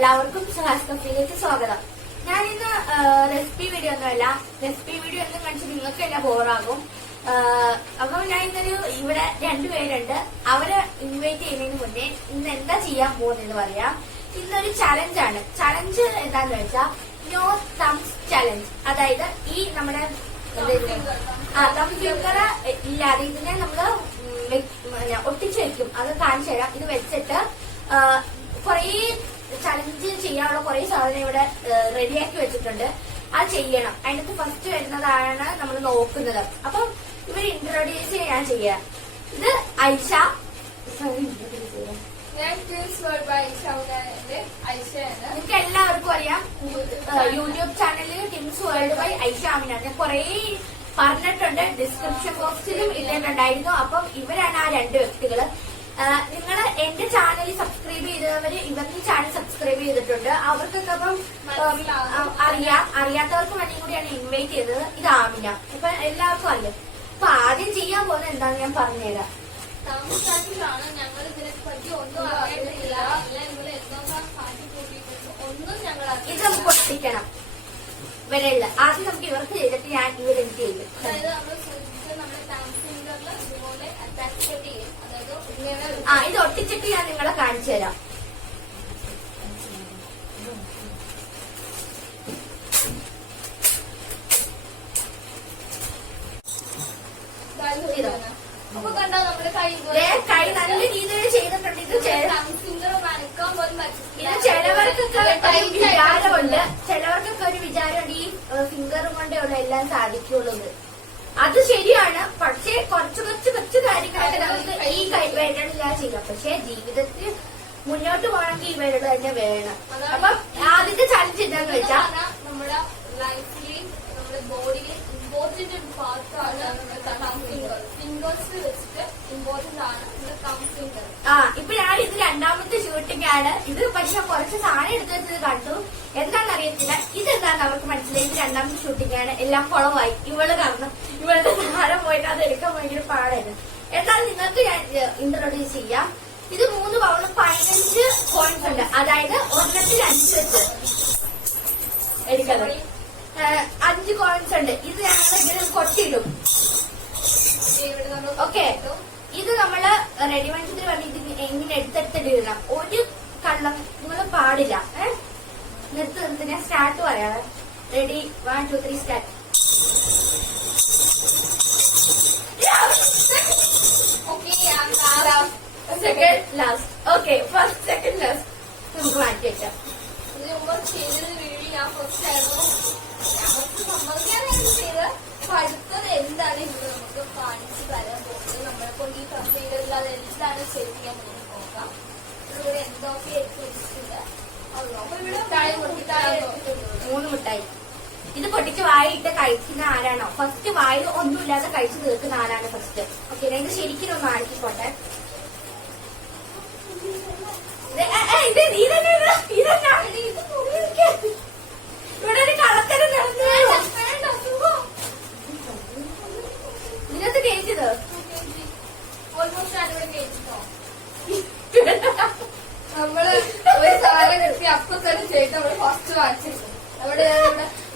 എല്ലാവർക്കും സുഹാസ് കഫയിലേക്ക് സ്വാഗതം. ഞാൻ ഇന്ന് റെസിപ്പി വീഡിയോ ഒന്നുമല്ല, റെസിപ്പി വീഡിയോ ഒന്നും കാണിച്ച് നിങ്ങൾക്ക് എല്ലാം ബോറാകും. അപ്പം ഞാൻ ഇവിടെ രണ്ടുപേരുണ്ട്. അവരെ ഇൻവൈറ്റ് ചെയ്യുന്നതിന് മുന്നേ ഇന്ന് എന്താ ചെയ്യാൻ പോകുന്നതെന്ന് പറയാം. ഇന്നൊരു ചലഞ്ചാണ്. ചലഞ്ച് എന്താന്ന് വെച്ചാൽ നോ തംസ് ചലഞ്ച്. അതായത് ഈ നമ്മുടെ തം ഫിംഗർ ഇല്ലാതെ ഇതിനെ നമ്മള് ഒട്ടിച്ചു വെക്കും. അത് കാണിച്ചു തരാം. ഇത് വെച്ചിട്ട് കുറേ ചലഞ്ച് ചെയ്യാനുള്ള കുറെ സാധനം ഇവിടെ റെഡിയാക്കി വെച്ചിട്ടുണ്ട്. അത് ചെയ്യണം. അതിനകത്ത് ഫസ്റ്റ് വരുന്നതാണ് നമ്മൾ നോക്കുന്നത്. അപ്പം ഇവർ ഇൻട്രോഡ്യൂസ് ഞാൻ ചെയ്യാം. ഇത് ഐഷ. നിങ്ങൾക്ക് എല്ലാവർക്കും അറിയാം, യൂട്യൂബ് ചാനലിൽ ടിംസ് വേൾഡ് ബൈ ഐഷ ആമിന. ഞാൻ കുറെ പറഞ്ഞിട്ടുണ്ട്, ഡിസ്ക്രിപ്ഷൻ ബോക്സിലും ഇട്ടിട്ടുണ്ടായിരുന്നു. അപ്പം ഇവരാണ് ആ രണ്ട് വ്യക്തികള്. നിങ്ങൾ എന്റെ ചാനൽ സബ്സ്ക്രൈബ് ചെയ്തവര് ഇവരുടെ ചാനൽ സബ്സ്ക്രൈബ് ചെയ്തിട്ടുണ്ട്. അവർക്കൊക്കെ അപ്പം അറിയാത്തവർക്ക് വേണ്ടി കൂടിയാണ് ഇൻവൈറ്റ് ചെയ്തത്. ഇത് ആമിന. ഇപ്പൊ എല്ലാവർക്കും അറിയാം. അപ്പൊ ആദ്യം ചെയ്യാൻ പോകുന്നത് എന്താണെന്ന് ഞാൻ പറഞ്ഞുതരാം. ഞങ്ങൾ ഇതിനെ പറ്റി ഒന്നും അറിയില്ല. ഇത് നമുക്ക് ഒട്ടിക്കണം. ഇവരല്ല ആദ്യം നമുക്ക് ഇവർക്ക് ചെയ്തിട്ട് ഞാൻ ഇവരെനിക്ക് ചെയ്യും. ഇത് ഒട്ടിച്ചിട്ട് ഞാൻ നിങ്ങളെ കാണിച്ചു തരാം. കൈ നല്ല രീതിയിൽ ചെയ്തിട്ടുണ്ട്. ഇത് ചിലവർക്കൊക്കെ വിചാരമുണ്ട്, ചിലവർക്കൊക്കെ ഒരു വിചാരമുണ്ട് ഈ ഫിംഗറും കൊണ്ടേ ഉള്ള എല്ലാം സാധിക്കുള്ളത്. അത് ശരിയാണ്. പക്ഷെ കുറച്ച് കാര്യങ്ങളൊക്കെ നമുക്ക് ഈ വിരലില്ലാതെ ചെയ്യാം. പക്ഷെ ജീവിതത്തിൽ മുന്നോട്ട് പോകണമെങ്കിൽ ഈ വിരൽ തന്നെ വേണം. അപ്പം ആദ്യത്തെ ചലഞ്ച് എന്താന്ന് വെച്ചാൽ നമ്മുടെ ലൈഫിൽ നമ്മുടെ ബോഡിയിൽ ഇമ്പോർട്ടന്റ് ഒരു പാർട്ടാണ് ഫിംഗേഴ്സ് വെച്ചിട്ട് ഇമ്പോർട്ടന്റ് ആണ് ഫിംഗർ. ഇപ്പൊ ഞാൻ ഇത് രണ്ടാമത്തെ ഷൂട്ടിംഗ് ആണ്. ഇത് പക്ഷെ കുറച്ച് സാധനം എടുത്തു വെച്ചത് കണ്ടു. എന്താണെന്ന് അറിയത്തില്ല. ഇതെന്താന്ന് അവർക്ക് മനസ്സിലായി. ഇത് രണ്ടാമത്തെ ഷൂട്ടിംഗ് ആണ്. എല്ലാം കുളമായി. ഇവള് കാരണം ഇവളുടെ സാധനം പോയിട്ട് അത് എടുക്കാൻ ഭയങ്കര പാടായിരുന്നു. എന്നാൽ നിങ്ങൾക്ക് ഞാൻ ഇൻട്രൊഡ്യൂസ് ചെയ്യാം. ഇത് 3 പവന് 15 കോയിൻസ് ഉണ്ട്. അതായത് ഒരെണ്ണത്തിൽ 5 വെച്ച് എടുക്കുന്നത്. 5 കോയിൻസ് ഉണ്ട്. ഇത് ഞങ്ങൾ ഇതിൽ കൊട്ടിയിടും. ഓക്കെ, ഇത് നമ്മള് റെഡിമെയ്ഡിന് വേണ്ടി ഇത് എങ്ങനെ എടുത്തിടണം. ഒരു കള്ളം നിങ്ങൾ പാടില്ല. നിർത്ത്. ഞാൻ സ്റ്റാർട്ട് പറയാം. Ready, 1 2 3 start. Second last. Okay, first second last നമുക്ക് മാറ്റി വെക്കാം. ഇതിന് മുമ്പ് ചെയ്തത് വീഡിയോ ഞാൻ ഫസ്റ്റ് ആയിരുന്നു. ഞങ്ങൾക്ക് സമ്മതിക്കാനായിരുന്നു ചെയ്ത്. അപ്പൊ അടുത്തത് എന്താണ് ഇത് നമുക്ക് കാണിച്ചു തരാൻ പോകുന്നത്. നമ്മളെ കൊണ്ട് ഈ കമ്പനികളിൽ അതെന്താണ് ചെയ്യിക്കാൻ നോക്കാം. ഇവിടെ എന്തൊക്കെ വെച്ചിട്ടുണ്ട്. 3 മിഠായി. ഇത് പൊട്ടിച്ച് വായിട്ട് കഴിക്കുന്ന ആരാണോ ഫസ്റ്റ് വായിൽ ഒന്നുമില്ലാതെ കഴിച്ചു തീർക്കുന്ന ആരാണ് ഫസ്റ്റ്. ഓക്കെ, ഇത് ശരിക്കും ഒന്ന് ആക്കിക്കോട്ടെ. ഇവിടെ ഒരു കളത്തരം നടന്നു. ഇതിനകത്ത് കേട്ടത് ഓൾമോസ്റ്റ് ഇവിടെ കേട്ടോ. നമ്മള് ഒരു സാധനം കിട്ടി അപ്പൊ തന്നെ ചെയ്ത് നമ്മള് ഫസ്റ്റ് വാങ്ങിച്ചിരുന്നു. അവിടെ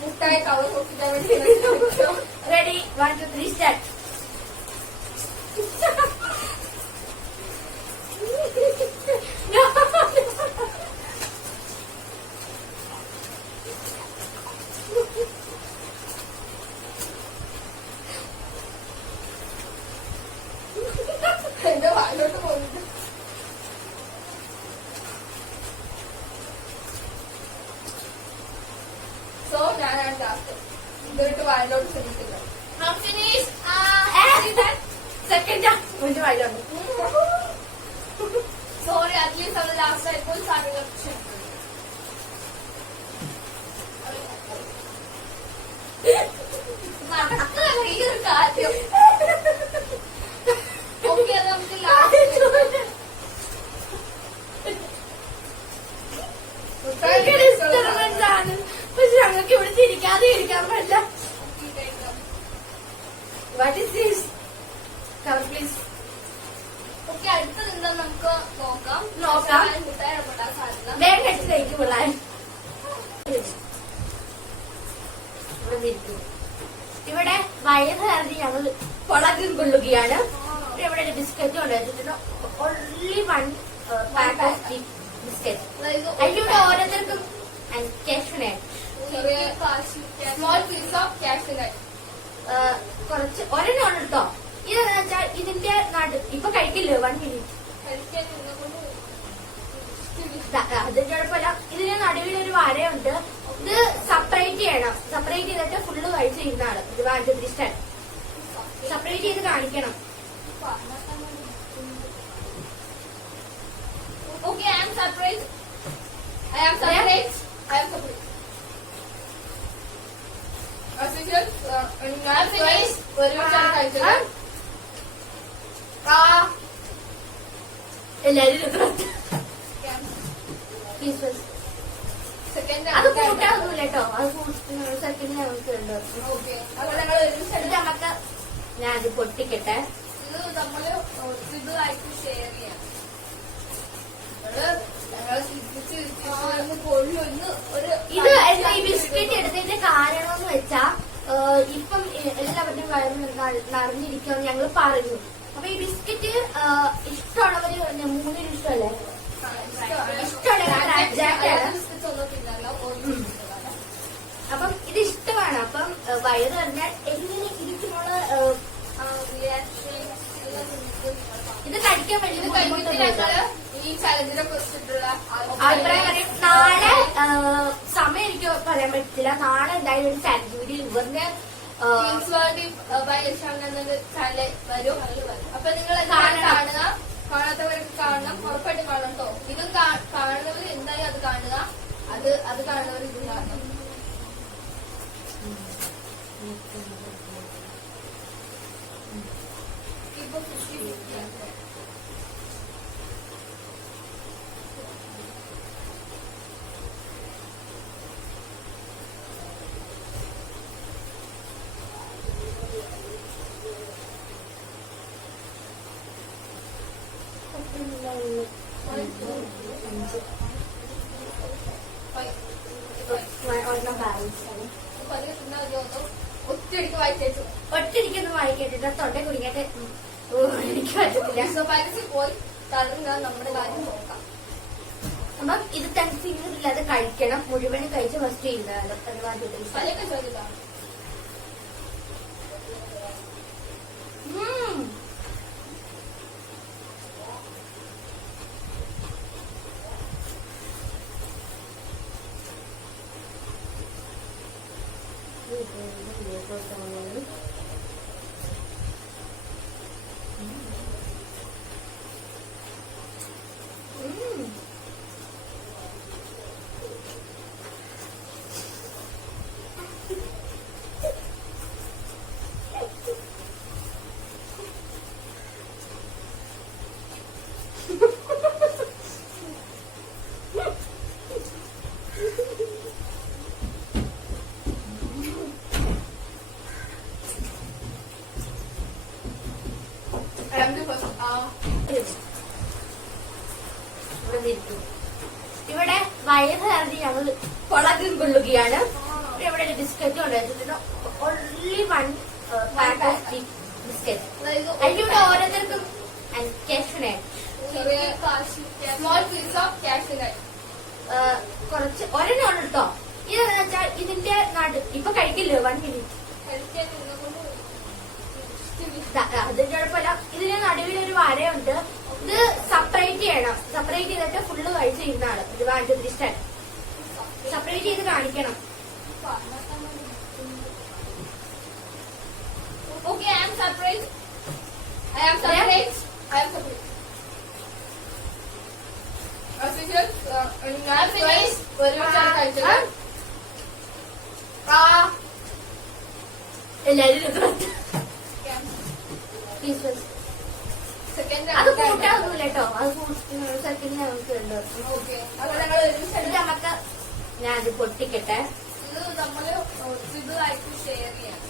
മുട്ടായി കവർ കൊടുത്തിട്ട് റെഡി, 1 2 3 സ്റ്റാർട്ട്. എന്റെ വായിലോട്ട് പോകുന്നുണ്ട്. സോ ഞാനാണ് ലാസ്റ്റ്. ഇതിട്ട് വായിലോട്ട് ശ്രമിക്കുന്നത്. സെക്കൻഡ് ഒരു വായിലോട്ട്. സോറി, അറ്റ്ലീസ്റ്റ് അത് ലാസ്റ്റ് ആയപ്പോൾ സാധനം ഈ ഒരു കാര്യം. ഓക്കെ, അത് നമുക്ക് പക്ഷെ ഞങ്ങൾക്ക് ഇവിടെ തിരിക്കാതെ ഇരിക്കാൻ പറ്റില്ല. What is this? Cover please. കൊളകും കൊള്ളുകയാണ്. ഇവിടെ ഒരു ബിസ്ക്കറ്റ് കൊണ്ടുവച്ചിട്ടുണ്ട്. Only 1 pack of biscuit. അതിലൂടെ ഓരോരുത്തർക്കും സ്മോൾ പീസ് ഓഫ് കാഷ്യൂനട്ട്. കുറച്ച് ഒരെണ്ണം കേട്ടോ. ഇതെന്ന് വെച്ചാൽ ഇതിന്റെ ഇപ്പൊ കഴിക്കില്ലോ 1 minute. അതിന്റെ കുഴപ്പമില്ല. ഇതിന് നടുവിൽ ഒരു വരയുണ്ട്. ഇത് സെപ്പറേറ്റ് ചെയ്യണം. സെപ്പറേറ്റ് ചെയ്തിട്ട് ഫുള്ള് കഴിച്ച് ഇരുന്നാണ്. ഇത് വാങ്ങിച്ചത് ഇഷ്ടം. സെപ്പറേറ്റ് ചെയ്ത് കാണിക്കണം. Okay, I am surprised. I am surprised. I am surprised. As usual, ഞാൻ ഫിനിഷ് ഒരുമിച്ചാണ് കഴിച്ചത്. എല്ലാരും സെക്കൻഡ് അത് കൂട്ടാവുന്നില്ല കേട്ടോ. അത് സെക്കൻഡ് ഞങ്ങൾക്ക് ഉണ്ട്. ഓക്കെ, അപ്പൊ ഞങ്ങൾ ഒരുമിച്ചാണ്. ഇത് നമുക്ക് ഞാൻ അത് പൊട്ടിക്കട്ടെ. ഇത് നമ്മള് ഇതായിട്ട് ഷെയർ ചെയ്യാം. ഞങ്ങള് കൊള്ളുന്നു. ഇത് ഈ ബിസ്ക്കറ്റ് എടുത്തതിന്റെ കാരണം എന്ന് വെച്ചാ ഇപ്പം എല്ലാവരുടെയും വയറ് നിറഞ്ഞിരിക്കുമെന്ന് ഞങ്ങൾ പറഞ്ഞു. അപ്പൊ ഈ ബിസ്ക്കറ്റ് ഇഷ്ടമുള്ളവര് 3 ഇഷ്ടമല്ലേ? അപ്പം ഇത് ഇഷ്ടമാണ്. അപ്പം വയറ് പറഞ്ഞാൽ എങ്ങനെ ഇരിക്കുമ്പോൾ ഇത് കഴിക്കാൻ വേണ്ടി ഈ ചലഞ്ചിനെ കുറിച്ചിട്ടുള്ള അഭിപ്രായം പറയും. നാളെ സമയം എനിക്ക് പറയാൻ പറ്റില്ല. നാളെ എന്തായാലും ഒരു ചലഞ്ച് വീഡിയോ ഇവരുടെ ചാനൽ വരും. അപ്പൊ നിങ്ങൾ കാണുക. കാണാത്തവർക്ക് കാണണം. ഉറപ്പായിട്ടും കാണണം കേട്ടോ. ഇതും കാണുന്നവർ എന്തായാലും അത് കാണുക. അത് കാണുന്നവർ ഇതും കാണണം. ഇപ്പൊ 50-50 ഒറ്റയടിക്ക് വായിച്ചു. ഒറ്റടിക്കൊന്നും വായിക്കേട്ടിട്ട് തൊണ്ട കുടിക്കട്ടെ. എനിക്ക് പറ്റത്തില്ല. പരസ്യം പോയി തളർന്നാൽ നമ്മുടെ കാര്യം നോക്കാം. അപ്പം ഇത് ഫിംഗർ ഇല്ലാതെ കഴിക്കണം. മുഴുവൻ കഴിച്ച് ഫസ്റ്റ് ചെയ്യുന്നതാണ്. പലൊക്കെ ചോദിക്കാം. ഇവിടെ വയറ് നിറഞ്ഞ് ഞങ്ങൾ കൊളകും കൊള്ളുകയാണ്. ഇവിടെ ഒരു ബിസ്ക്കറ്റ് കൊണ്ടുവച്ചിട്ടുണ്ട്. Only 1 pack of biscuit. അതിലൂടെ ഓരോരുത്തർക്കും സ്മോൾ പീസ് ഓഫ് കാഷ്യൂനട്ട്. കുറച്ച് ഒരെണ്ണം കേട്ടോ. ഇതെന്ന് വെച്ചാൽ ഇതിന്റെ ഇപ്പൊ കഴിക്കില്ലോ 1 minute. അതിന്റെ കുഴപ്പമില്ല. ഇതിന് നടുവിൽ ഒരു വരയുണ്ട്. ഇത് സെപ്പറേറ്റ് ചെയ്യണം. സെപ്പറേറ്റ് ചെയ്തിട്ട് ഫുള്ള് കഴിച്ച് ഇരുന്നാണ്. ഇത് വാങ്ങിച്ചത് ഇഷ്ടം. സെപ്പറേറ്റ് ചെയ്ത് കാണിക്കണം. Okay, I am surprised. I am surprised. I am surprised. As usual, ഞാൻ ഫിനിഷ് ഒരുമിച്ചാണ് കഴിച്ചത്. എല്ലാരും സെക്കൻഡ് അത് കൂട്ടാവുന്നില്ല കേട്ടോ. അത് സെക്കൻഡ് ഞങ്ങൾക്ക് ഉണ്ട്. ഓക്കെ, അപ്പൊ ഞങ്ങൾ ഒരുമിച്ചാണ്. ഇത് നമുക്ക് ഞാൻ അത് പൊട്ടിക്കട്ടെ. ഇത് നമ്മള് ഇതായിട്ട് ഷെയർ ചെയ്യാം.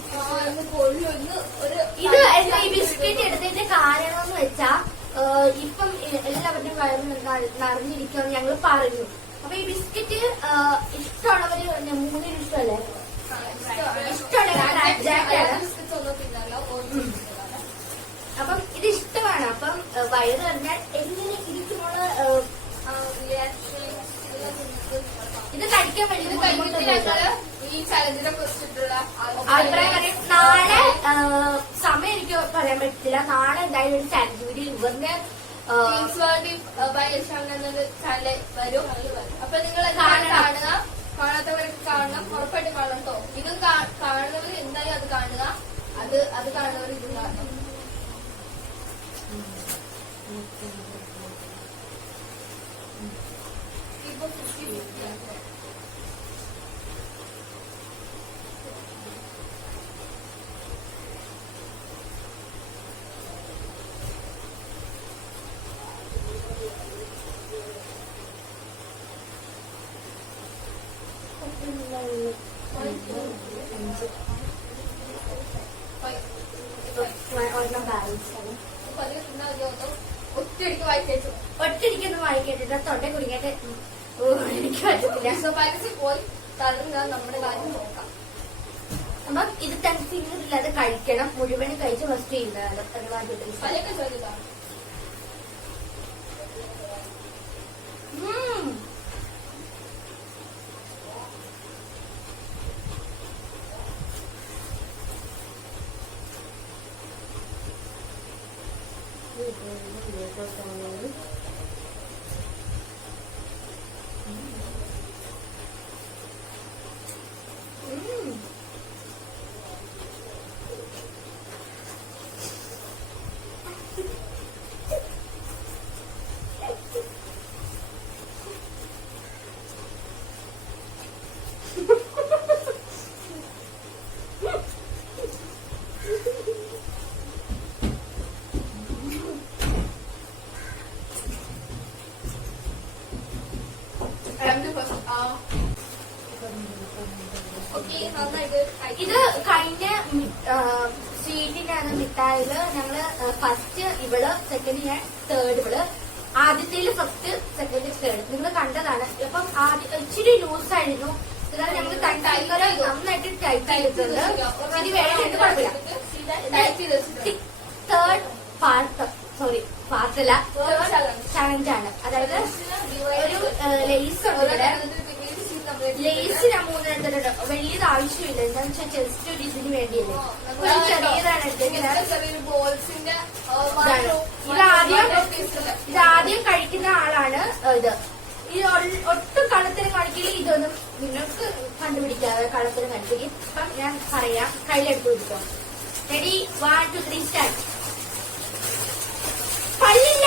ഞങ്ങള് കൊള്ളുന്നു. ഇത് ഈ ബിസ്ക്കറ്റ് എടുത്തതിന്റെ കാരണം എന്ന് വെച്ചാ ഇപ്പം എല്ലാവരുടെയും വയറ് നിറഞ്ഞിരിക്കുമെന്ന് ഞങ്ങൾ പറഞ്ഞു. അപ്പൊ ഈ ബിസ്ക്കറ്റ് ഇഷ്ടമുള്ളവര് 3 ഇഷ്ടമല്ലേ? എക്സാക്ട് ആണ്. ബിസ്ക്കറ്റ്സ് ഒന്നും തിന്നല്ല, ഓരോ ബിസ്ക്കറ്റാണ്. അപ്പം ഇത് ഇഷ്ടമാണ്. അപ്പം വയറ് പറഞ്ഞാൽ എങ്ങനെ ഇരിക്കുമ്പോൾ ഇത് കഴിക്കാൻ ഇത് വേണ്ടി കഴിഞ്ഞിട്ട് ഞങ്ങള് ഈ ചലഞ്ചിനെ കുറിച്ചിട്ടുള്ള അഭിപ്രായം പറയും. നാളെ സമയം എനിക്ക് പറയാൻ പറ്റില്ല. നാളെ എന്തായാലും ഒരു ചലഞ്ച് വീഡിയോ ഇവരുടെ ബൈ യശാൻ എന്നൊരു ചാനൽ വരും. അപ്പൊ നിങ്ങൾ കാണുക, കാണാത്തവരൊക്കെ കാണണം, ഉറപ്പായിട്ട് കാണണം കേട്ടോ. ഇതും കാണുന്നവർ എന്തായാലും അത് കാണുക, അത് കാണുന്നവർ ഇതും കാണണം. ഇപ്പൊ 50-50 ആണ്. ഒരെണ്ണം ബാലൻസ് ആണ്. അപ്പൊ അതിൽ തിന്നാ മതിയോ? ഒറ്റയടിക്ക് വായിച്ചു ഒറ്റയ്ക്കൊന്നും വായിക്കേണ്ടിട്ട് തൊണ്ട കുടിക്കാട്ട് എനിക്ക് പറ്റത്തില്ല. പാക്കസിൽ പോയി തളർന്നാൽ നമ്മുടെ കാര്യം നോക്കാം. അപ്പം ഇത് തന്നെ ഫിംഗറില്ലാതെ കഴിക്കണം. മുഴുവൻ കഴിച്ച് ഫസ്റ്റ് ചെയ്യുന്നതാണ്. പലൊക്കെ ചോദിക്കാം. ഇത് കഴിഞ്ഞ സ്വീറ്റിനാണ് മിഠായില് ഞങ്ങള് ഫസ്റ്റ് ഇവള്, സെക്കൻഡ് ഞാൻ, തേർഡ് ഇവള്. ആദ്യത്തേല് ഫസ്റ്റ്, സെക്കൻഡ് തേർഡ് നിങ്ങൾ കണ്ടതാണ്. അപ്പം ഇച്ചിരി ലൂസ് ആയിരുന്നു. ഇതാണ് ഞങ്ങൾ നന്നായിട്ട് ടൈറ്റ് ചെയ്തിട്ടുണ്ട്. ഇച്ചിരി വേണ്ടിട്ട് കുഴപ്പമില്ല. തേർഡ് പാർട്ട്, സോറി പാർട്ടല്ല, ചലഞ്ചാണ്. അതായത് ഒരു ലേസ് ഉണ്ട് ഇവിടെ. ലേസ് ഞാൻ 3 എടുത്തിട്ടുണ്ട്. വലിയത് ആവശ്യമില്ല. എന്താണെന്ന് വെച്ചാൽ ജസ്റ്റ് ഒരു ഇതിന് വേണ്ടിയല്ലേ. ഒരു ചെറിയതാണ് എടുത്തിട്ടുള്ളത്. ബോൾസിന്റെ ഇതാദ്യം കഴിക്കുന്ന ആളാണ് ഇത്. ഈ ഒട്ടും കളത്തിന് കാണിക്കില്ല. ഇതൊന്നും നിങ്ങൾക്ക് കണ്ടുപിടിക്കാതെ കളത്തിന് കാണിക്കും. അപ്പം ഞാൻ പറയാം, കയ്യിലെടുത്ത് പിടിക്കാം. Ready, 1 2 3 start. പല്ലില്ല.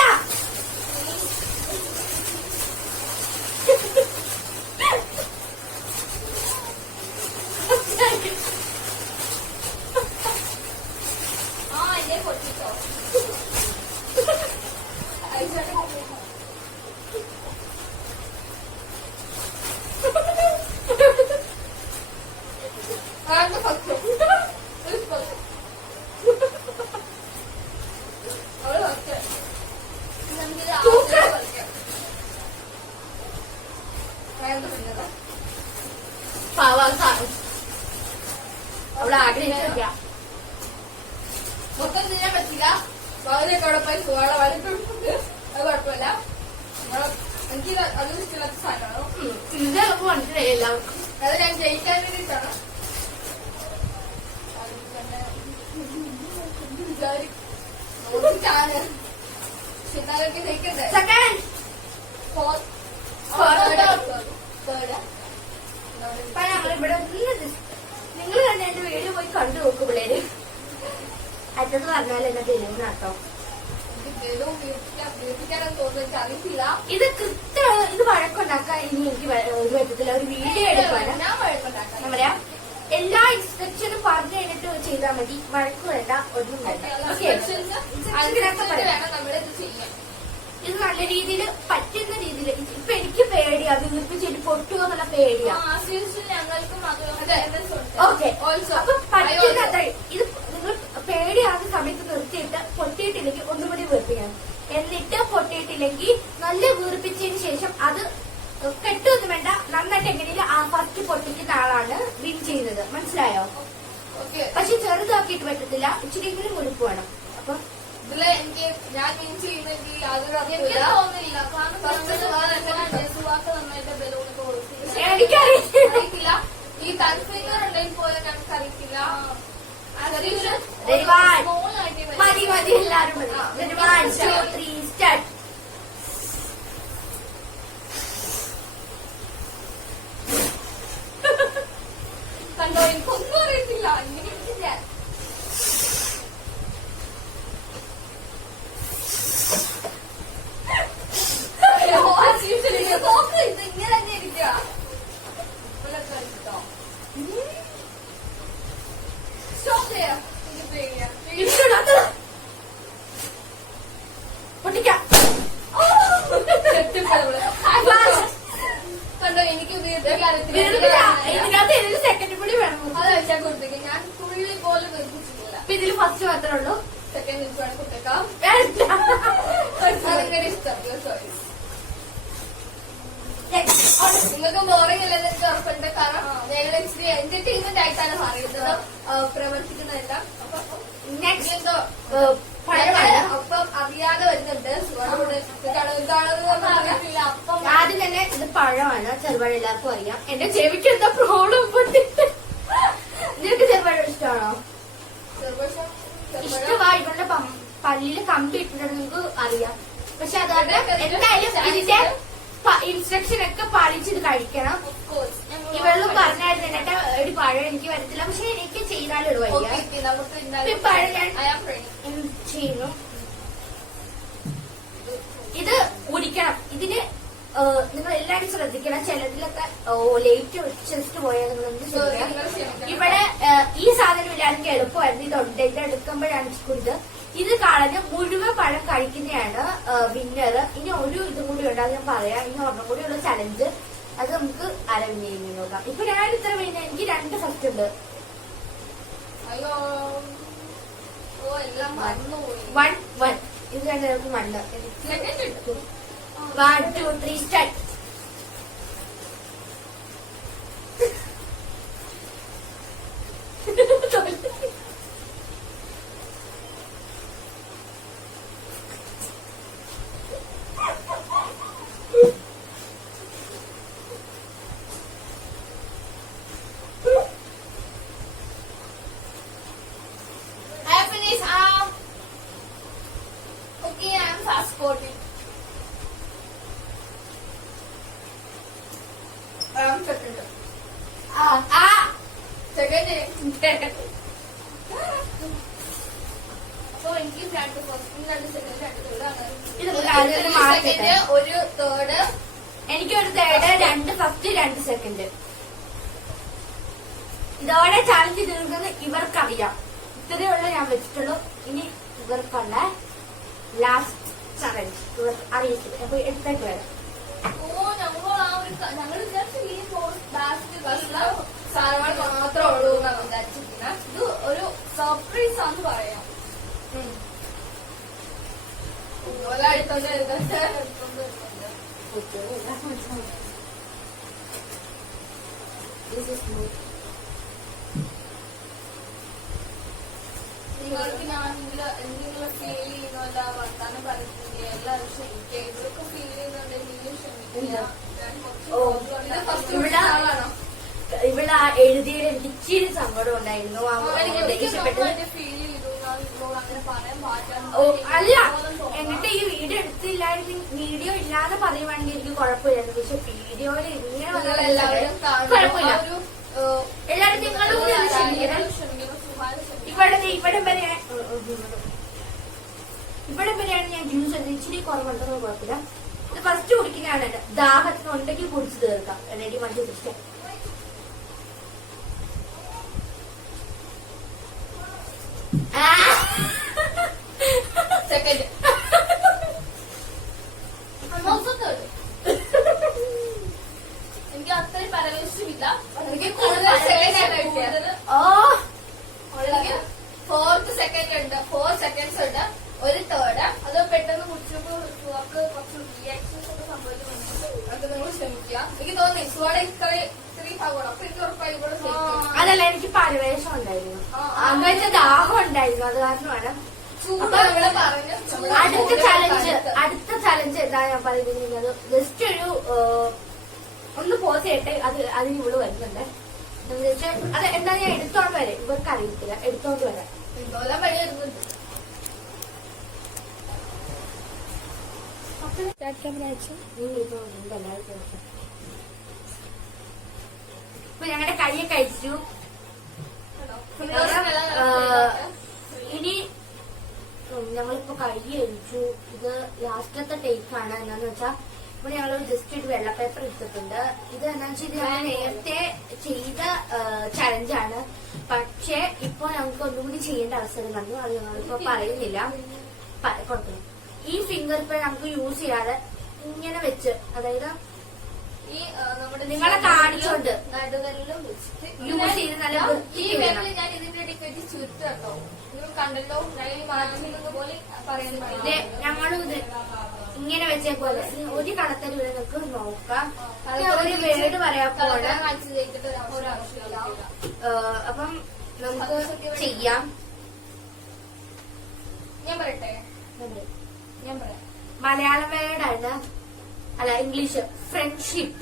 പൊട്ടിച്ചോ അവളെ ആഗ്രഹിച്ചില്ല. മൊത്തം ചെയ്യാൻ പറ്റില്ല. അവരൊക്കെ അവിടെ പോയി സുഖമുള്ള വലിപ്പുണ്ട്. അത് കുഴപ്പമില്ല. എനിക്ക് അതും ഇഷ്ടമില്ലാത്ത സാധനമാണോ എല്ലാവർക്കും. അത് ഞാൻ ജയിക്കാൻ വേണ്ടിയിട്ടാണ്. നോക്കിട്ടാണ്. പക്ഷെ എന്നാലൊക്കെ ജയിക്കണ്ടേ. ഇവിടെ നിങ്ങൾ തന്നെ എന്റെ വീഡിയോ പോയി കണ്ടു നോക്കും പിള്ളേര്. അറ്റത്ത് പറഞ്ഞാൽ എന്നാ തരുന്ന കേട്ടോ. ഇത് കൃത്യം ഇത് വഴക്കുണ്ടാക്കാൻ ഇനി എനിക്ക് പറ്റത്തില്ല. ഒരു വീഡിയോ എടുക്കാനും ഞാൻ പറയാം. എല്ലാ ഇൻസ്ട്രക്ഷനും പറഞ്ഞു കഴിഞ്ഞിട്ട് ചെയ്താൽ മതി. വഴക്ക് വേണ്ട, ഒന്നും വേണ്ട. ഇത് നല്ല രീതിയിൽ പറ്റുന്ന രീതിയിൽ. ഇപ്പൊ എനിക്ക് പേടിയാ വീർപ്പിച്ചിട്ട് പൊട്ടുക എന്നുള്ള പേടിയാ. ഓക്കെ, അപ്പൊ പറ്റുന്ന ഇത് നിങ്ങൾ പേടിയാകുന്ന സമയത്ത് നിർത്തിയിട്ട് പൊട്ടിയിട്ടില്ലെങ്കിൽ ഒന്നും കൂടി വീർപ്പിക്കണം. എന്നിട്ട് പൊട്ടിയിട്ടില്ലെങ്കിൽ നല്ല വീർപ്പിച്ചതിന് ശേഷം അത് കെട്ടൊന്നും വേണ്ട. നന്നായിട്ട് എങ്ങനെയും ആ ഫസ്റ്റ് പൊട്ടിക്കുന്ന ആളാണ് വിൻ ചെയ്യുന്നത്. മനസ്സിലായോ? ഓക്കെ. പക്ഷെ ചെറുതാക്കിയിട്ട് പറ്റത്തില്ല, ഇച്ചിരിയെങ്കിലും മുഴുപ്പ് വേണം. അപ്പൊ ഇതില് എനിക്ക് ഞാൻ വിൻ ചെയ്യുന്ന എനിക്ക് യാതൊരു തോന്നുന്നില്ല. കാരണം സുവാക്ക് നന്നായിട്ട് ബലൂണൊക്കെ കൊടുത്തില്ല. എനിക്കറിയില്ല. ഈ തൻഫിംഗർ ഉണ്ടെങ്കിൽ പോലെ ഞങ്ങൾക്ക് അറിയില്ല. മതി മതി എല്ലാരും മതി. 1 2 3 സ്റ്റാർട്ട്. കണ്ടോ, എനിക്കൊന്നും അറിയത്തില്ല. ഇങ്ങനെ ഇരിക്കില്ല. നോക്ക്, ഇത് ഇങ്ങനെ തന്നെ ഇരിക്കുക. സ്റ്റോപ്പ് ചെയ്യാം. എനിക്ക് പേടിയാ. പൊട്ടിക്കാം. കണ്ടോ, എനിക്ക് ഇതിനകത്ത് 7 സെക്കൻഡ് കൂടി വേണം. അത് വെച്ചാൽ കൊടുത്തേക്ക്. ഞാൻ പുള്ളി പോലെ നിർമ്മിച്ചിട്ടില്ല. അപ്പൊ ഇതില് ഫസ്റ്റ് മാത്രമേ ഉള്ളൂ. സെക്കൻഡ് മിനിറ്റ് വേണം കൊടുത്തേക്കാം. നിങ്ങളുടെ ഇഷ്ടം. ചോയ്സ്. നിങ്ങൾക്ക് ബോറിംഗ് അല്ലെന്ന് എനിക്ക് ഉറപ്പുണ്ട്. കാരണം ഞങ്ങൾ ഇച്ചിരി എന്റർടൈൻമെന്റ് ആയിട്ടാണ് പറയുന്നത്, പ്രവർത്തിക്കുന്നതെല്ലാം. അപ്പൊ നെക്സ്റ്റ് എന്തോ പഴമാണ്. അപ്പം അറിയാതെ വരുന്നുണ്ട്. ഇതാണെന്ന് അറിയത്തില്ല. അപ്പം ആദ്യം തന്നെ ഇത് പഴമാണ്. ചെറുപഴം എല്ലാവർക്കും അറിയാം. എന്റെ ചെവിക്ക് എന്താ പ്രോബ്ലം പൊട്ടിട്ട്. നിനക്ക് ചെറുപഴം ഇഷ്ടമാണോ? ഇഷ്ടമാ. ഇവരുടെ പല്ലില് കമ്പി ഇട്ടിട്ടുണ്ട്, നിങ്ങൾക്ക് അറിയാം. പക്ഷെ അതുകൊണ്ട് എന്തായാലും ഇതിന്റെ ഇൻസ്ട്രക്ഷൻ ഒക്കെ പാലിച്ച് ഇത് കഴിക്കണം. ഇവളും പറഞ്ഞായിരുന്നു എന്നിട്ട് ഒരു പഴം എനിക്ക് വരത്തില്ല, പക്ഷെ എനിക്ക് ചെയ്താലും വയ്യ. പഴം ഞാൻ ചെയ്യുന്നു. ഇത് കുടിക്കണം. ഇതിന് നിങ്ങൾ എല്ലാവരും ശ്രദ്ധിക്കണം. ചിലതിലൊക്കെ ലേറ്റ് ചെസ്റ്റ് പോയാൽ നിങ്ങൾ എന്ത് ശ്രദ്ധിക്കണം. ഇവിടെ ഈ സാധനം ഇല്ലാണെങ്കിൽ എളുപ്പമായിരുന്നു. ഇതുണ്ട്. ഇത് എടുക്കുമ്പോഴാണ് കുടിത്. ഇത് കളഞ്ഞ് മുഴുവൻ പഴം കഴിക്കുന്നതാണ് വിന്നർ. ഇനി ഒരു ഇതും കൂടി ഉണ്ട്, അത് ഞാൻ പറയാം. ഇനി ഒരെണ്ണം കൂടി ഉള്ള ചലഞ്ച്, അത് നമുക്ക് വിൻ നോക്കാം. ഇപ്പൊ ഞാൻ ഇത്ര വിൻ, എനിക്ക് 2 ഫസ്റ്റ് ഉണ്ട്. അയ്യോ, എല്ലാം മറന്നുപോയി. 1 1 ഇത് കണ്ട് നമുക്ക് മണ്ണ്. 1 2 3 സ്റ്റാർട്ട്. അപ്പൊ എനിക്ക് 2 ഫസ്റ്റ് 2 സെക്കൻഡ് 2 തേർഡ് ഒരു തേർഡ്. എനിക്കൊരു തേർഡ്, 2 ഫസ്റ്റ് 2 സെക്കൻഡ്. ഇതോടെ ചാലഞ്ച് തീർക്കുന്നത് ഇവർക്കറിയാം. ഇത്രയുള്ള ഞാൻ വെച്ചിട്ടുള്ളൂ. ഇനി ഇവർക്കുള്ള ലാസ്റ്റ് ചലഞ്ച് ഇവർക്ക് അറിയത്തില്ല. അപ്പൊ എടുത്തേക്ക് വരാം. ഞങ്ങൾ സാധനങ്ങൾ മാത്രമേ ഉള്ളൂ എന്നാണ് വിചാരിച്ചിരിക്കുന്നത്. ഇത് ഒരു സർപ്രൈസ് ആണെന്ന് പറയാം. നിങ്ങൾക്ക് ഞാൻ എന്തെങ്കിലും ഫീൽ ചെയ്യുന്നില്ല, വർത്താനം പറയുന്നില്ല, എല്ലാവരും ക്ഷമിക്കുക. ഇവർക്ക് ഫീൽ ചെയ്യുന്നുണ്ടെങ്കിൽ ക്ഷമിക്കില്ല. ഇവിടെ എഴുതിയത് എനിക്ക് ഇച്ചിരി സങ്കടം ഉണ്ടായിരുന്നു. ഫീൽ ചെയ്തു. അല്ല, എന്നിട്ട് ഈ വീഡിയോ എടുത്തില്ലായിരുന്നു. വീഡിയോ ഇല്ലാതെ പറയുവാണെങ്കിൽ എനിക്ക് കുഴപ്പമില്ലായിരുന്നു. പക്ഷെ വീഡിയോയിൽ ഇങ്ങനെ എല്ലാവരും കുഴപ്പമില്ല. എല്ലാവരും നിങ്ങളും ഇവിടെ വരെയാണ് ഞാൻ ജ്യൂസ് എടുത്ത്. ഇച്ചിരി കുറവുണ്ടെന്ന് കുഴപ്പമില്ല. ഇത് ഫസ്റ്റ് കുടിക്കുന്നതാണ്. ദാഹത്തിനുണ്ടെങ്കിൽ കുടിച്ച് തീർക്കാം. Ready 1 2 3 second. എനിക്ക് അത്രയും പരവേശമില്ല. എനിക്ക് കൂടുതൽ സെക്കൻഡ് ഫോർത്ത് സെക്കൻഡ് ഉണ്ട്, 4 സെക്കൻഡ്സ് ഉണ്ട്, ഒരു തേർഡ്. അത് പെട്ടെന്ന് കുടിച്ചപ്പോൾ കുറച്ച് റിയാക്ഷൻസ് ഒക്കെ സംഭവിക്കുന്നുണ്ട്. അത് നിങ്ങൾ ക്ഷമിക്കുക. എനിക്ക് തോന്നി സുവാടെ ഇത്രയും 3 ഭാഗമാണ്. അപ്പൊ എനിക്ക് ഉറപ്പായി ഇവിടെ അതല്ല, എനിക്ക് പരവേശം ഉണ്ടായിരുന്നു, ആ, അങ്ങനത്തെ ദാഹം ഉണ്ടായിരുന്നു, അത് കാരണമാണ്. ചൂട് ഇവിടെ പറഞ്ഞു. അടുത്ത ചലഞ്ച് എന്താ ഞാൻ പറയുന്നത്, ജസ്റ്റ് ഒരു ഒന്ന് പോസ് ചെയ്യട്ടെ, അതിന് ഇവള് വരുന്നുണ്ട്. അത് എന്താ ഞാൻ എടുത്തോണ്ട് വരാം, ഇവർക്ക് അറിയത്തില്ല, എടുത്തോണ്ട് വരാം. എന്തോല്ലാം പണി വരുന്നുണ്ട്. ഇപ്പൊ ഞങ്ങളുടെ കൈയൊക്കെ അയച്ചു. ഇനി ഞങ്ങളിപ്പോ കൈ അഴിച്ചു. ഇത് ലാസ്റ്റത്തെ ടേക്കാണ്. എന്താന്ന് വെച്ചാ ഇവിടെ ഞങ്ങൾ ജസ്റ്റ് ഒരു വെള്ള പേപ്പർ എടുത്തിട്ടുണ്ട്. ഇത് എന്താണെന്ന് വെച്ചാൽ ഞങ്ങൾ നേരത്തെ ചെയ്ത ചലഞ്ചാണ്. പക്ഷെ ഇപ്പൊ ഞങ്ങൾക്ക് ഒന്നുകൂടി ചെയ്യേണ്ട അവസരം വന്നു. അത് ഞങ്ങളിപ്പോ പറയുന്നില്ല, കൊടുക്കുന്നു. ഈ ഫിംഗർ ഇപ്പൊ നമുക്ക് യൂസ് ചെയ്യാതെ ഇങ്ങനെ വെച്ച്, അതായത് ഈ നമ്മുടെ നിങ്ങളെ കാണിച്ചോണ്ട് നടുവെല്ലാം വെച്ചിട്ട് യൂസ് ചെയ്ത് നല്ല ഈ വൃത്തിക്ക് വിരല് വേണം. ഞാൻ ഇതിന്റെ ഇടയ്ക്ക് വെച്ച് ചുരുട്ട് കേട്ടോ. നിങ്ങൾ കണ്ടല്ലോ, ഞാൻ ഈ മാറ്റുന്നത് പോലെ പറയാൻ ഇത് ഞങ്ങളും ഇത് ഇങ്ങനെ വെച്ചേപ്പോലെ ഒരു കളത്തൽ വരെ നമുക്ക് നോക്കാം. ഒരു വേർഡ് പറയാൻ പോവാണ്. കാണിച്ചു ചെയ്തിട്ട് ഒരാവശ്യമില്ല. അപ്പം നമുക്ക് ചെയ്യാം. ഞാൻ പറയട്ടെ, ഞാൻ പറയാം. മലയാളം വേർഡാണ്, അല്ല ഇംഗ്ലീഷ്. ഫ്രണ്ട്ഷിപ്പ്.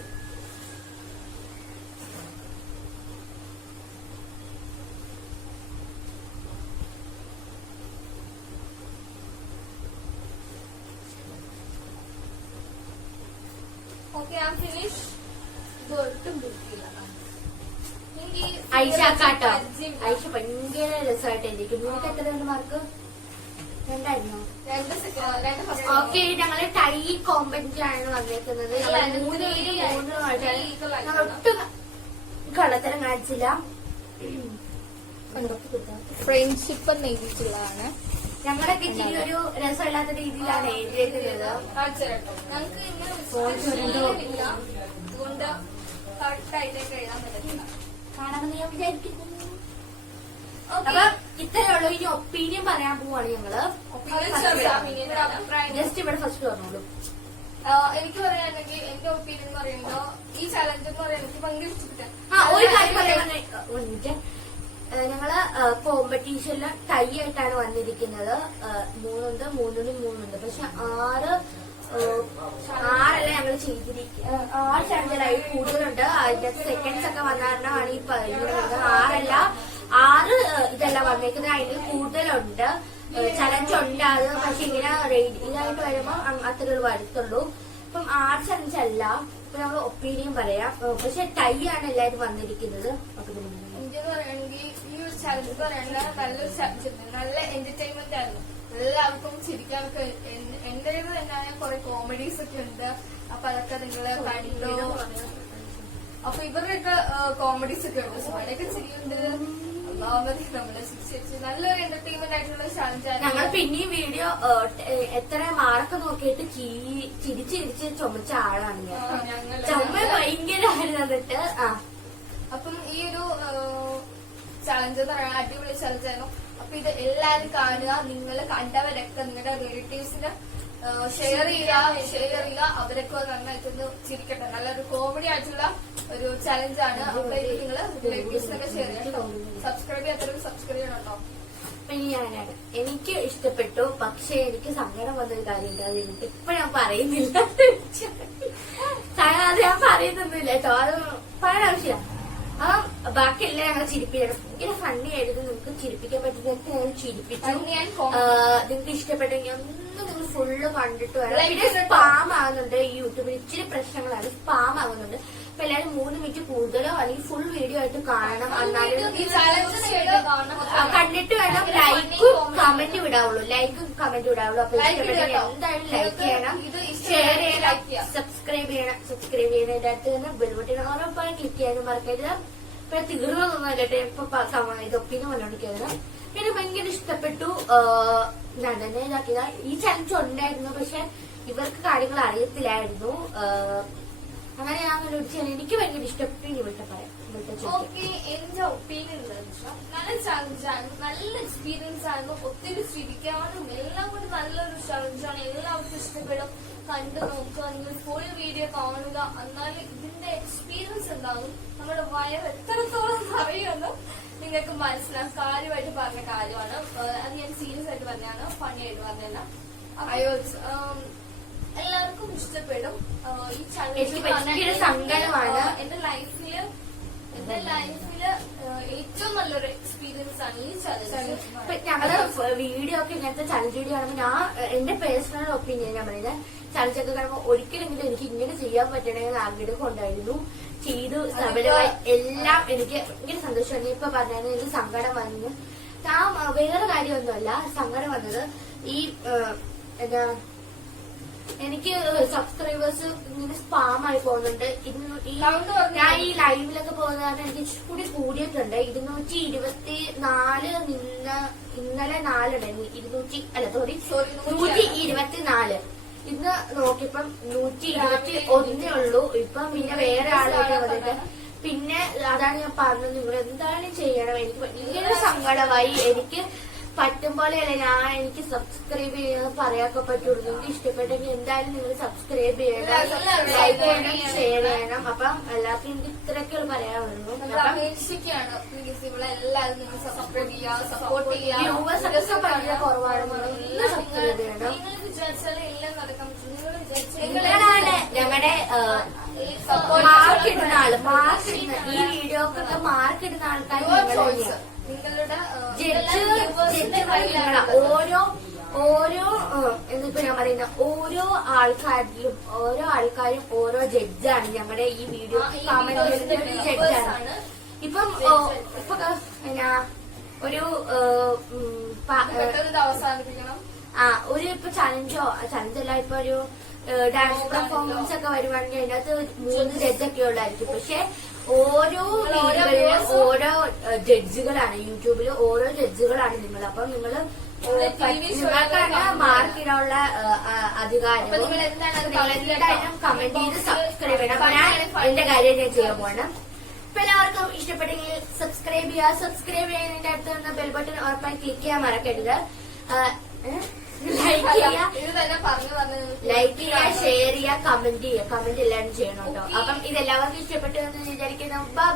ഓക്കെ, ഞാൻ ഫിനിഷ്. ഇത് ഒട്ടും വൃത്തിയില്ല. ഐഷ കാട്ടോ, ഐഷ ഭയങ്കര രസമായിട്ടായിരിക്കും. നിങ്ങൾക്ക് എത്രയാണ് മാർക്ക്? 2 ഓക്കെ, ഞങ്ങള് ടൈ കോമ്പറ്റിഷനാണ് വന്നേക്കുന്നത്. ഒട്ടും കള്ളത്തരം കാണിച്ചില്ല. ഫ്രണ്ട്ഷിപ്പ് എന്ന് എഴുതിയിട്ടുള്ളതാണ്. ഞങ്ങളൊക്കെ ഇച്ചിരി ഒരു രസമില്ലാത്ത രീതിയിലാണ് എഴുതിയേക്കുന്നത്. ഞങ്ങൾക്ക് ഇല്ല, അതുകൊണ്ട് കറക്റ്റായിട്ടൊക്കെ എഴുതാൻ പറ്റില്ല. കാണാമെന്ന് ഞാൻ വിചാരിക്കുന്നു. അപ്പൊ ഇത്രയേ ഉള്ളൂ. ഇനി ഒപ്പീനിയൻ പറയാൻ പോവാണ് ഞങ്ങള്. ജസ്റ്റ് ഇവിടെ ഫസ്റ്റ് പറഞ്ഞോളൂ. എനിക്ക് പറയാണെങ്കിൽ എന്റെ ഒപ്പീനിയൻ എന്ന് പറയുമ്പോ ഈ ചലഞ്ച് എന്ന് പറയാൻ എനിക്ക് ഭയങ്കര ഇഷ്ടപ്പെട്ടു. ഒരു കാര്യം പറയാൻ ഞങ്ങള് കോമ്പറ്റീഷനില് ടൈ ആയിട്ടാണ് വന്നിരിക്കുന്നത്. 3 പക്ഷെ 6 ഞങ്ങൾ ചെയ്തിരിക്കുക. 6 ചലഞ്ചറായി കൂടുതലുണ്ട്. അതിന്റെ സെക്കൻഡ്സ് ഒക്കെ വന്ന കാരണമാണ് ഈ പറയുന്നത്. 6 ഇതല്ല വന്നേക്കുന്നത്, അതിൽ കൂടുതലുണ്ട്. ചലഞ്ച് ഉണ്ട്. അത് പക്ഷെ ഇങ്ങനെ ഇതായിട്ട് വരുമ്പോ അത്രേ വരത്തുള്ളൂ. ഇപ്പം 6 ചലഞ്ച് അല്ല. ഇപ്പൊ നമ്മൾ ഒപ്പീനിയൻ പറയാം. പക്ഷെ ടൈ ആണ് എല്ലാരും വന്നിരിക്കുന്നത്. ഇന്ത്യ പറയുകയാണെങ്കിൽ ഈ ഒരു ചലഞ്ച് പറയുന്നത് നല്ലൊരു ചലഞ്ച്, നല്ല എന്റർടൈൻമെന്റ് ആയിരുന്നു. എല്ലാവർക്കും ചിരിക്കാനൊക്കെ എന്റെ തന്നെ കുറെ കോമഡീസ് ഒക്കെ ഉണ്ട്. അപ്പൊ അതൊക്കെ നിങ്ങള് കണ്ടോ? അപ്പൊ ഇവരുടെയൊക്കെ കോമഡീസ് ഒക്കെ ഉണ്ട്. അവരുടെയൊക്കെ ചിരിയുണ്ട്. നമ്മളെ ചിരിച്ച് നല്ലൊരു എന്റർടൈൻമെന്റ് ആയിട്ടുള്ള ചലഞ്ചായിരുന്നു. ഞങ്ങൾ പിന്നെയും വീഡിയോ എത്ര മാർക്ക് നോക്കിയിട്ട് ചിരിച്ച് ചുമച്ച ആളാണ് ഞാൻ. ചുമ ഭയങ്കരമായിരുന്നു. എന്നിട്ട് അപ്പം ഈ ഒരു ചലഞ്ച് എന്ന് പറയുന്നത് അടിപൊളി ചലഞ്ചായിരുന്നു. അപ്പൊ ഇത് എല്ലാരും കാണുക. നിങ്ങൾ കണ്ടവരൊക്കെ നിങ്ങളുടെ റിലേറ്റീവ്സിന് ഷെയർ ചെയ്യുക. അവരൊക്കെ നന്നായിട്ടൊന്ന് ചിരിക്കട്ടെ. നല്ലൊരു കോമഡി ആയിട്ടുള്ള ഒരു ചലഞ്ചാണ്. അപ്പൊ ഇത് നിങ്ങൾ റിലേറ്റീവ്സിനൊക്കെ ഷെയർ ചെയ്യണം. സബ്സ്ക്രൈബ് ചെയ്യാത്തവർക്ക് സബ്സ്ക്രൈബ് ചെയ്യണം കേട്ടോ. പിന്നെ ഞാനാണ്, എനിക്ക് ഇഷ്ടപ്പെട്ടു. പക്ഷെ എനിക്ക് സങ്കടം വന്നൊരു കാര്യമുണ്ട്. അത് എനിക്ക് ഇപ്പൊ ഞാൻ പറയുന്നില്ല. അത് ഞാൻ പറയുന്നൊന്നുമില്ല കേട്ടോ. അത് പറയാൻ ആവശ്യമില്ല. ബാക്കിയെല്ലാം ഞങ്ങൾ ചിരിപ്പിക്കണം. ഇങ്ങനെ ഫണ്ണി ആയിട്ട് നിങ്ങൾക്ക് ചിരിപ്പിക്കാൻ പറ്റുന്നതൊക്കെ ഞങ്ങൾ ചിരിപ്പിച്ചു. നിങ്ങൾക്ക് ഇഷ്ടപ്പെട്ടെങ്കിൽ ഒന്ന് നിങ്ങൾ ഫുള്ള് കണ്ടിട്ട് വരാം. പിന്നെ സ്പാം ആകുന്നുണ്ട് ഈ യൂട്യൂബിൽ. ഇച്ചിരി പ്രശ്നങ്ങളാണ്, സ്പാം ആകുന്നുണ്ട്. അപ്പൊ എല്ലാവരും 3 മിനിറ്റ് കൂടുതലോ അല്ലെങ്കിൽ ഫുൾ വീഡിയോ ആയിട്ട് കാണണം. എന്നാലും കണ്ടിട്ട് വേണം ലൈക്കും കമന്റ് വിടാവുള്ളൂ. അപ്പൊ ഇഷ്ടപ്പെട്ടെങ്കിൽ എന്തായാലും ലൈക്ക് ചെയ്യണം, ഷെയർ ചെയ്യണം, സബ്സ്ക്രൈബ് ചെയ്യണം. സബ്സ്ക്രൈബ് ചെയ്യുന്നതിന്റെ അടുത്ത് തന്നെ ബെൽ ബട്ടൺ ഉറപ്പായി ക്ലിക്ക് ചെയ്യാനും മറക്കരുത്. പിന്നെ തീർന്നതൊന്നുമല്ലേ ഇപ്പൊ ഇതൊപ്പിന്ന് പറഞ്ഞോണ്ടിരിക്കുന്നത്. പിന്നെ ഭയങ്കര ഇഷ്ടപ്പെട്ടു. ഞാൻ തന്നെ ഇതാക്കിയതാ. ഈ ചലഞ്ച് ഉണ്ടായിരുന്നു, പക്ഷെ ഇവർക്ക് കാര്യങ്ങൾ അറിയത്തില്ലായിരുന്നു. അങ്ങനെ ഞാൻ ഒരു എനിക്ക് ഭയങ്കര ഇഷ്ടപ്പെട്ടു. ഇനി വിട്ട പറയാം. ഓക്കെ, എന്റെ ഒപ്പീനിയൻ എന്താണെന്ന് വെച്ചാൽ നല്ല ചലഞ്ചാണ്, നല്ല എക്സ്പീരിയൻസ് ആയിരുന്നു, ഒത്തിരി ചിരിക്കാനും എല്ലാം കൂടി നല്ലൊരു ചലഞ്ചാണ്. എല്ലാവർക്കും ഇഷ്ടപ്പെടും. കണ്ടു നോക്കുക, നിങ്ങൾ ഫുൾ വീഡിയോ കാണുക, എന്നാലും ഇതിന്റെ എക്സ്പീരിയൻസ് എന്താകും, നമ്മുടെ വയർ എത്രത്തോളം അറിയുമെന്ന് നിങ്ങൾക്ക് മനസ്സിലാവും. കാര്യമായിട്ട് പറഞ്ഞ കാര്യമാണ്. അത് ഞാൻ സീരിയസ് ആയിട്ട് പറഞ്ഞാണ്, ഫണി ആയിട്ട് പറഞ്ഞല്ല. എല്ലാവർക്കും ഇഷ്ടപ്പെടും. ഈ ഭയങ്കര സങ്കടമാണ്. എന്റെ ലൈഫില് ഏറ്റവും നല്ലൊരു എക്സ്പീരിയൻസ് ആണ് ഈ ചലഞ്ച്. ഞങ്ങള് വീഡിയോ ഒക്കെ ഇങ്ങനത്തെ ചലഞ്ച് വീഡിയോ കാണുമ്പോൾ ഞാൻ എന്റെ പേഴ്സണൽ ഒപ്പീനിയൻ ഞാൻ പറയുന്നത്, ചലഞ്ചൊക്കെ കാണുമ്പോൾ ഒരിക്കലെങ്കിലും എനിക്ക് ഇങ്ങനെ ചെയ്യാൻ പറ്റണമെന്ന് ആഗ്രഹം ഉണ്ടായിരുന്നു. ചെയ്തു സബലമായി എല്ലാം എനിക്ക് ഭയങ്കര സന്തോഷമാണ്. ഇപ്പൊ പറഞ്ഞാൽ എനിക്ക് സങ്കടം വന്നു. വേറെ കാര്യമൊന്നുമല്ല, സങ്കടം വന്നത് ഈ എന്താ, എനിക്ക് സബ്സ്ക്രൈബേഴ്സ് ഇങ്ങനെ സ്പാം ആയി പോകുന്നുണ്ട്. ഞാൻ ഈ ലൈവിലൊക്കെ പോകുന്ന കാരണം എനിക്ക് കൂടി കൂടിയിട്ടുണ്ട്. 224 ഇന്നലെ 4 ഉണ്ടായിരുന്നു. 124. ഇന്ന് നോക്കിയപ്പം 121 ഉള്ളൂ. ഇപ്പം പിന്നെ വേറെ ആളുകൾ വന്നിട്ട് പിന്നെ അതാണ് ഞാൻ പറഞ്ഞത്, നിങ്ങൾ എന്തായാലും ചെയ്യണം. എനിക്ക് ഭയങ്കര സങ്കടമായി. എനിക്ക് പറ്റും പോലെയല്ല, എനിക്ക് സബ്സ്ക്രൈബ് ചെയ്യാൻ പറയാനൊക്കെ പറ്റുള്ളൂ. നിങ്ങൾക്ക് ഇഷ്ടപ്പെട്ടെങ്കിൽ എന്തായാലും നിങ്ങൾ സബ്സ്ക്രൈബ് ചെയ്യണം, ലൈക്ക് ചെയ്യണം, ഷെയർ ചെയ്യണം. അപ്പം എല്ലാവർക്കും എനിക്ക് ഇത്രയൊക്കെ പറയാനുള്ളൂ. അപേക്ഷിക്കുകയാണ്, പ്ലീസ് ഇവിടെ എല്ലാവരും നിങ്ങൾ സബ്സ്ക്രൈബ് ചെയ്യുക, സപ്പോർട്ട് ചെയ്യുക. വ്യൂവേഴ്സ് ഒക്കെ ഭയങ്കര കുറവാണ്. നിങ്ങൾ സബ്സ്ക്രൈബ് ചെയ്യണം. നിങ്ങൾ വിചാരിച്ചാലേ എല്ലാം നടക്കാൻ പറ്റും. നിങ്ങൾ നിങ്ങളാണ് ഞങ്ങളുടെ മാർക്ക് ഇടുന്ന ആള്. ഈ വീഡിയോക്കൊക്കെ മാർക്ക് ഇടുന്ന ആൾക്കാർ നിങ്ങളുടെ ഓരോ എന്നിപ്പോ ഞാൻ പറയുന്ന ഓരോ ആൾക്കാരും ഓരോ ജഡ്ജാണ്. ഞങ്ങളുടെ ഈ വീഡിയോ കമന്റ് ജഡ്ജാണ്. ഇപ്പൊ ഒരു അവസാനിപ്പിക്കണം. ഒരു ഇപ്പൊ ചലഞ്ചല്ല, ഇപ്പൊ ഒരു ഡാൻസ് പെർഫോമൻസ് ഒക്കെ വരുവാണെങ്കിൽ അതിനകത്ത് 3 ജഡ്ജൊക്കെ ഉള്ളായിരിക്കും. പക്ഷെ ഓരോ വീഡിയോയിലും ഓരോ ജഡ്ജുകളാണ്. യൂട്യൂബിൽ ഓരോ ജഡ്ജുകളാണ് നിങ്ങൾ. അപ്പം നിങ്ങൾക്കാണ് മാർക്കിനുള്ള അധികാരം. നിങ്ങൾ എന്തായാലും കമന്റ് ചെയ്ത് സബ്സ്ക്രൈബ് ചെയ്യണം. അപ്പൊ ഞാൻ എന്റെ കാര്യം ഞാൻ ചെയ്യാൻ പോകണം. ഇപ്പൊ എല്ലാവർക്കും ഇഷ്ടപ്പെട്ടെങ്കിൽ സബ്സ്ക്രൈബ് ചെയ്യുക. സബ്സ്ക്രൈബ് ചെയ്യുന്നതിന്റെ അടുത്ത് നിന്ന് ബെൽ ബട്ടൺ ഉറപ്പായി ക്ലിക്ക് ചെയ്യാൻ മറക്കരുത്. ലൈക്ക് ചെയ്യുക, ഷെയർ ചെയ്യുക, കമന്റ് ചെയ്യുക. കമന്റ് എല്ലാവരും ചെയ്യണം കേട്ടോ. അപ്പം ഇതെല്ലാവർക്കും ഇഷ്ടപ്പെട്ടു എന്ന് വിചാരിക്കുന്നു. ബൈ.